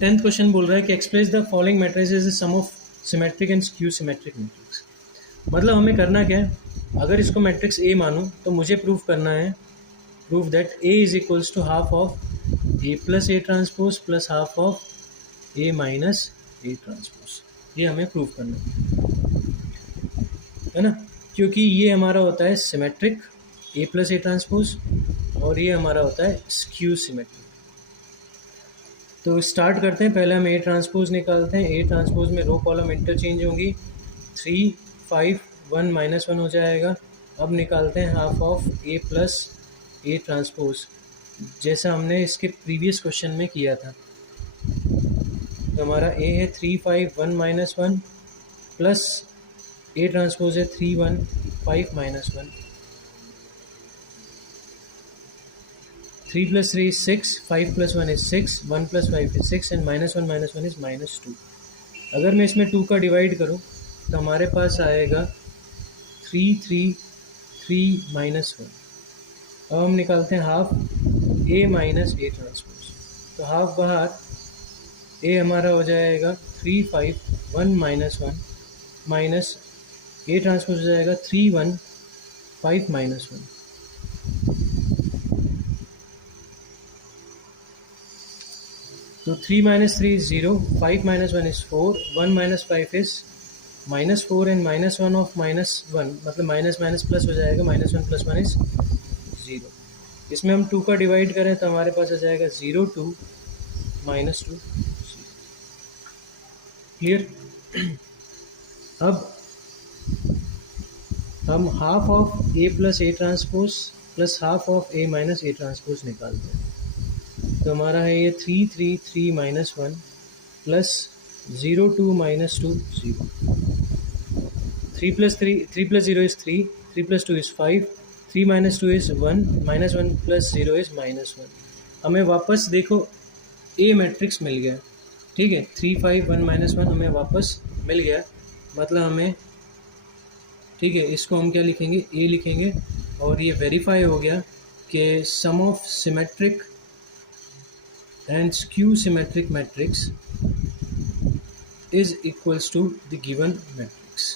10th question बोल रहा है कि express the following matrix is the sum of symmetric and skew symmetric matrix. मतलब हमें करना क्या है, अगर इसको मैट्रिक्स ए मानूं तो मुझे प्रूफ करना है, proof that A is equals to half of A plus A transpose plus half of A minus A transpose. ये हमें प्रूफ करना है ना, क्योंकि ये हमारा होता है symmetric A plus A transpose और ये हमारा होता है स्क्यू सिमेट्रिक। तो स्टार्ट करते हैं, पहले हम ए ट्रांसपोज निकालते हैं। ए ट्रांसपोज में रो कॉलम इंटरचेंज होंगी, 3 5 1 -1 हो जाएगा। अब निकालते हैं half of A plus A transpose, जैसा हमने इसके प्रीवियस क्वेश्चन में किया था। तो हमारा ए है 3 5 1 -1 प्लस ए ट्रांसपोज है 3 1 5 -1। 3 + 3 is 6, 5 + 1 is 6, 1 + 5 is 6 and -1 -1 is -2। अगर मैं इसमें 2 का डिवाइड करूं तो हमारे पास आएगा 3 3 3 -1। अब हम निकालते हैं half A minus A transpose. तो हाफ बाहर, ए हमारा हो जाएगा 3 5 1 -1 माइनस ए ट्रांसपोज हो जाएगा 3 1 5 -1। तो 3 - 3 is 0, 5 - 1 is 4, 1 - 5 is -4 and -1 of -1 मतलब माइनस माइनस प्लस हो जाएगा, -1 + 1 is 0। इसमें हम 2 का डिवाइड करें तो हमारे पास आ जाएगा 0 2 -2 क्लियर। अब हम half of A plus A transpose plus half of A minus A transpose निकालते हैं। तो हमारा है ये 3 3 3 -1 plus 0 2 -2 0। 3 + 0 is 3, 3 + 2 is 5, 3 - 2 is 1, -1 + 0 is -1। हमें वापस देखो ए मैट्रिक्स मिल गया, ठीक है। 3 5 1 -1 हमें वापस मिल गया, मतलब हमें, ठीक है, इसको हम क्या लिखेंगे, ए लिखेंगे। और ये वेरीफाई हो गया कि sum of symmetric and skew symmetric matrix is equals to the given matrix।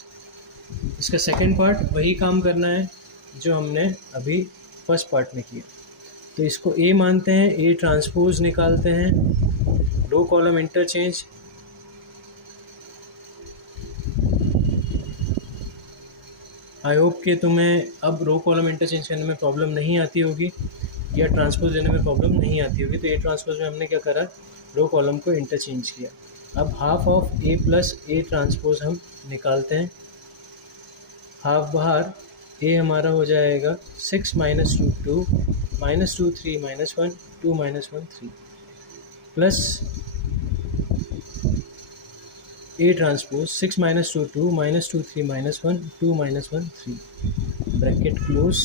इसका सेकंड पार्ट वही काम करना है जो हमने अभी फर्स्ट पार्ट में किया। तो इसको ए मानते हैं, ए ट्रांसपोज निकालते हैं, row column interchange. I hope कि तुम्हें अब रो कॉलम इंटरचेंज करने में प्रॉब्लम नहीं आती होगी या ट्रांसपोज देने में प्रॉब्लम नहीं आती होगी। तो ए ट्रांसपोज में हमने क्या करा, रो कॉलम को इंटरचेंज किया। अब half of A plus A transpose हम निकालते हैं। हाफ बाहर, ए हमारा हो जाएगा 6 - 2 2 -2 3 -1 2 -1 3 plus A transpose 6 - 2 2 -2 3 -1 2 -1 3 bracket close.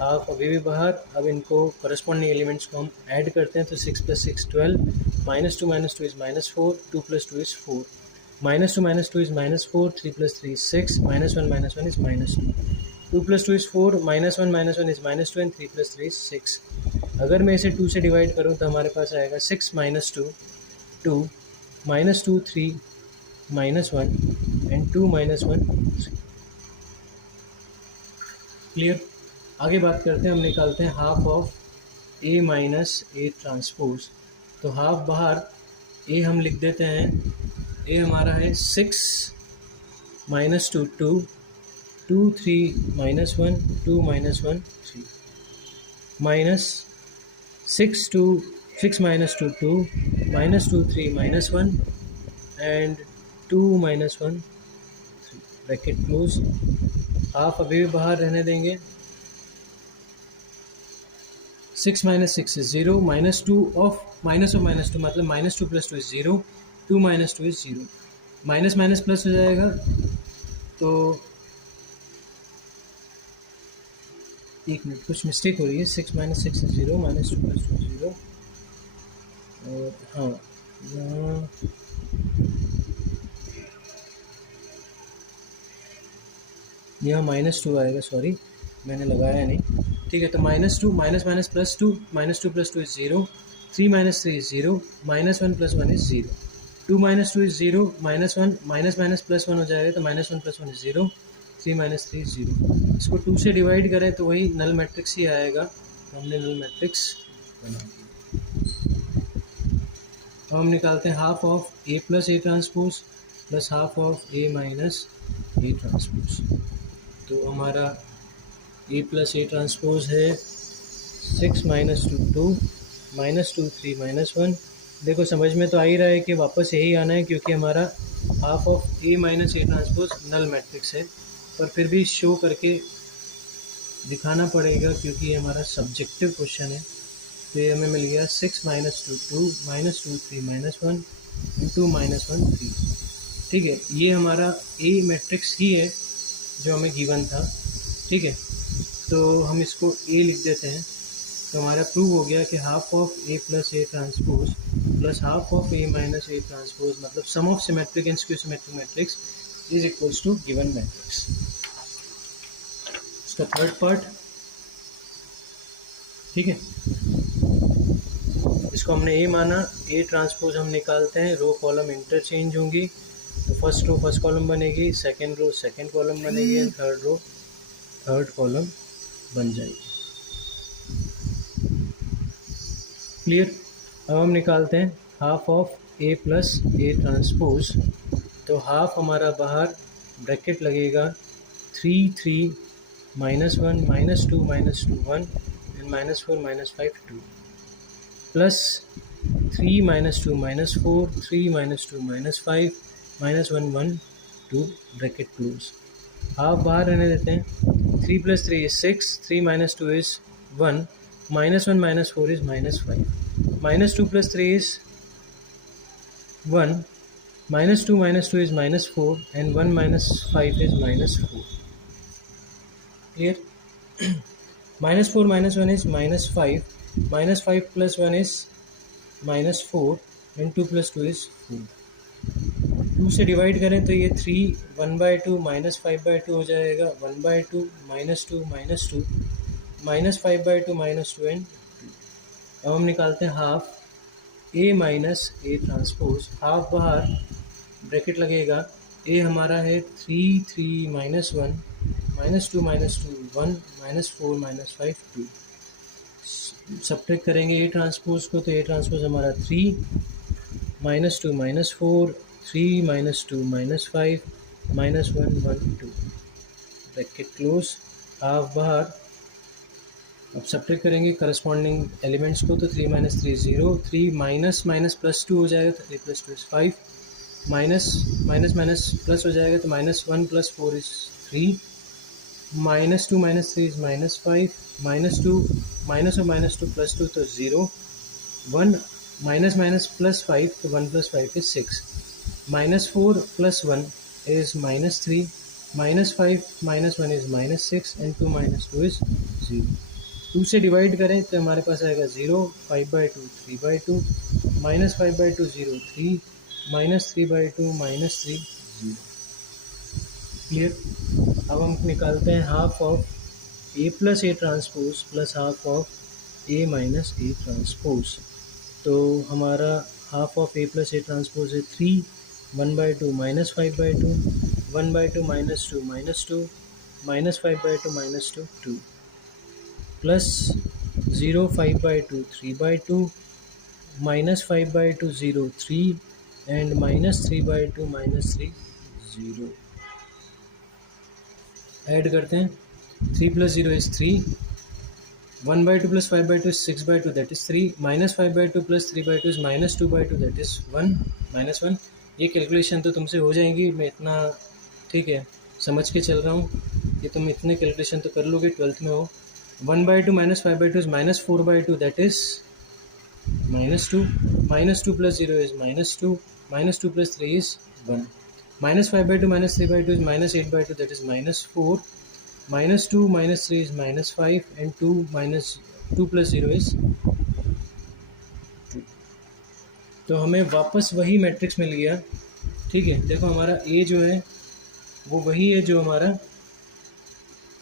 Half अभी भी बाहर। अब इनको करस्पॉन्डिंग एलिमेंट्स को हम ऐड करते हैं। तो 6 + 6 12, -2 - 2 is -4, 2 + 2 is 4, -2 - 2 is -4, 3 + 3 is 6, -1 - 1 is -2, 2 + 2 is 4, -1 - 1 is -2 and 3 + 3 is 6। अगर मैं इसे 2 से डिवाइड करूं तो हमारे पास आएगा 6 - 2 2 -2 3 -1 एंड 2 -1 3। क्लियर। आगे बात करते हैं, हम निकालते हैं half of A minus A transpose. तो हाफ बाहर, ए हम लिख देते हैं, ए हमारा है 6 - 2 2 2 3 -1 2 -1 3 minus 6 2 6 - 2 2 -2 3 -1 and 2 -1 3 bracket close. Half अभी भी बाहर रहने देंगे। 6 - 6 is 0, -2 of -2 मतलब -2 + 2 is 0, 2 - 2 is 0, minus minus plus हो जाएगा। तो एक मिनट, कुछ मिस्टेक हो रही है। 6 - 6 is 0, -2 + 2 is 0, और हाँ यहाँ -2 आएगा, सॉरी मैंने लगाया नहीं, ठीक है। तो -2 -2 +2 -2 + 2 is 0, 3 minus 3 is 0, minus 1 plus 1 is 0, 2 minus 2 is 0, minus 1 minus minus plus 1 हो जाएगा तो minus 1 plus 1 is 0, 3 minus 3 is 0। इसको 2 से डिवाइड करें तो वही नल मैट्रिक्स ही आएगा, तो हमने नल मैट्रिक्स बना दिया। अब हम निकालते हैं half of A plus A transpose plus half of A minus A transpose. तो हमारा ए प्लस ए ट्रांसपोज है 6 माइनस 2 2 माइनस 2 3 माइनस 1। देखो समझ में तो आ ही रहा है कि वापस यही आना है, क्योंकि हमारा half of A minus A transpose null matrix है, पर फिर भी शो करके दिखाना पड़ेगा क्योंकि ये हमारा सब्जेक्टिव क्वेश्चन है। तो ये हमें मिल गया 6 माइनस 2 2 माइनस 2 3 माइनस 1 2 माइनस 1 3। ठीक है, ये हमारा ए मैट्रिक्स ही है जो हमें गिवन था। ठीक है, तो हम इसको ए लिख देते हैं। तो हमारा प्रूव हो गया कि half of A plus A transpose plus half of A minus A transpose मतलब sum of symmetric and skew symmetric matrix is equals to given matrix. इसका थर्ड पार्ट, ठीक है, इसको हमने ए माना, ए ट्रांसपोज हम निकालते हैं, रो कॉलम इंटरचेंज होंगी। तो फर्स्ट रो फर्स्ट कॉलम बनेगी, सेकंड रो सेकंड कॉलम बनेगी and third row third column बन जाएगी। क्लियर। अब हम निकालते हैं half of A plus A transpose. तो हाफ हमारा बाहर ब्रैकेट लगेगा 3 3 minus 1 minus 2 1 and minus 4 minus 5 2 plus 3 minus 2 minus 4 3 minus 2 minus 5 minus 1 1 2 bracket close. Half बाहर रहने देते हैं। 3 plus 3 is 6, 3 minus 2 is 1, minus 1 minus 4 is minus 5, minus 2 plus 3 is 1, minus 2 minus 2 is minus 4 and 1 minus 5 is minus 4. Clear? Minus 4 minus 1 is minus 5, minus 5 plus 1 is minus 4 and 2 plus 2 is 4. 2 से divide करें तो ये 3 1/2 minus 5/2 हो जाएगा, 1/2 minus 2 minus 2 minus 5/2 minus 2 and 2। अब हम निकालते हैं half A minus A transpose. Half बाहर ब्रैकेट लगेगा, ए हमारा है 3 3 minus 1 minus 2 minus 2 1 minus 4 minus 5 2। Subtract करेंगे ए ट्रांसपोज को, तो ए ट्रांसपोज हमारा 3 minus 2 minus 4 3 minus 2 minus 5 minus 1 1 2 bracket close. Half बाहर। अब सब्ट्रैक्ट करेंगे करस्पॉन्डिंग एलिमेंट्स को, तो 3 माइनस 3 0, 3 माइनस माइनस प्लस 2 हो जाएगा तो 3 plus 2 is 5, minus minus minus plus हो जाएगा तो minus 1 plus 4 is 3, minus 2 minus 3 is minus 5, minus 2 minus और माइनस 2 प्लस 2 तो 0, 1 माइनस माइनस प्लस 5 तो 1 plus 5 is 6, minus 4 plus 1 is minus 3, minus 5 minus 1 is minus 6 and 2 minus 2 is 0। 2 से divide करें तो हमारे पास आएगा 0, 5/2 3/2 माइनस 5/2 0 3 माइनस 3/2 माइनस 3 0। क्लियर। अब हम निकालते हैं half of A plus A transpose plus half of A minus A transpose. तो हमारा half of A plus A transpose है 3 1/2 minus 5/2 1/2 minus 2 minus 2 minus 5/2 minus 2 2 plus 0 5/2 3/2 minus 5/2 0 3 and minus 3/2 minus 3 0। Add करते हैं, 3 plus 0 is 3, 1/2 plus 5/2 is 6/2 that is 3, minus 5/2 plus 3/2 is minus 2/2 that is 1 minus 1। ये calculation तो तुमसे हो जाएंगी, मैं इतना ठीक है समझ के चल रहा हूँ, ये तुम इतने कैलकुलेशन तो कर लोगे, 12th में हो। 1/2 minus 5/2 is minus 4/2 that is minus 2, minus 2 plus 0 is minus 2, minus 2 plus 3 is 1, minus 5/2 minus 3/2 is minus 8/2 that is minus 4, minus 2 minus 3 is minus 5 and 2 minus 2 plus 0 is 2। तो हमें वापस वही मैट्रिक्स मिल गया। ठीक है, देखो हमारा ए जो है वो वही है जो हमारा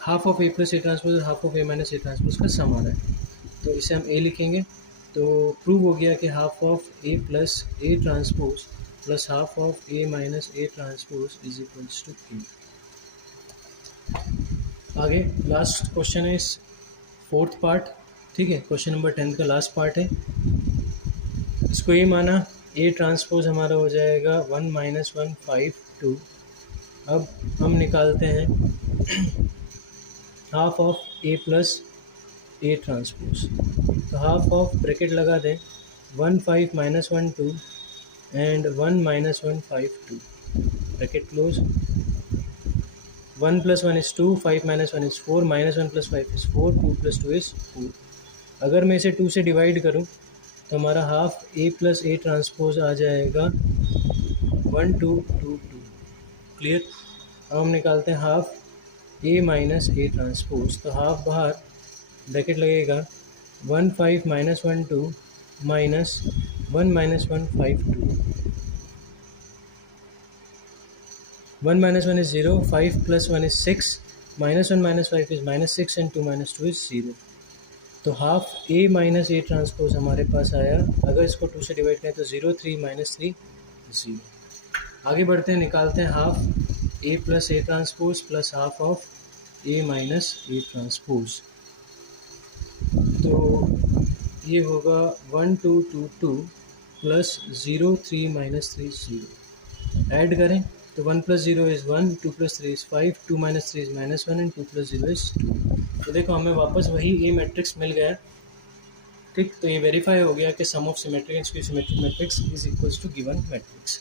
half of A plus A transpose और half of A minus A transpose का सम आ रहा है। तो इसे हम ए लिखेंगे तो प्रूव हो गया कि half of A plus A transpose plus half of A minus A transpose is equals to A. आगे लास्ट क्वेश्चन है इस फोर्थ पार्ट, ठीक है, क्वेश्चन नंबर 10 का लास्ट पार्ट है। इसको ये माना ए ट्रांसपोज हमारा हो जाएगा 1 माइनस 1 5 2। अब हम निकालते हैं half of A plus A transpose. तो हाफ ऑफ ब्रैकेट लगा दें 1 5 minus 1 2 and 1 minus 1 5 2, bracket close. 1 plus 1 is 2, 5 minus 1 is 4, minus 1 plus 5 is 4, 2 plus 2 is 4। अगर मैं इसे 2 से डिवाइड करूं तो हमारा half A plus A transpose आ जाएगा 1 2 2 2। क्लियर। अब हम निकालते हैं half A minus A transpose. तो हाफ बाहर, ब्रैकेट लगेगा 1 5 minus 1 2 minus 1 minus 1 5 2। 1 minus 1 is 0, 5 plus 1 is 6, minus 1 minus 5 is minus 6 and 2 minus 2 is 0। तो half A minus A transpose हमारे पास आया। अगर इसको 2 से डिवाइड करें तो 0 3 माइनस 3 0। आगे बढ़ते हैं, निकालते हैं half A plus A transpose plus half of A minus A transpose. तो ये होगा 1 2 2 2 प्लस 0 3 माइनस 3 0। ऐड करें तो 1 plus 0 is 1, 2 plus 3 is 5, 2 minus 3 is minus 1 and 2 plus 0 is 2। तो देखो हमें वापस वही ए मैट्रिक्स मिल गया, ठीक। तो ये वेरीफाई हो गया कि sum of symmetric and skew symmetric matrix is equals to given matrix.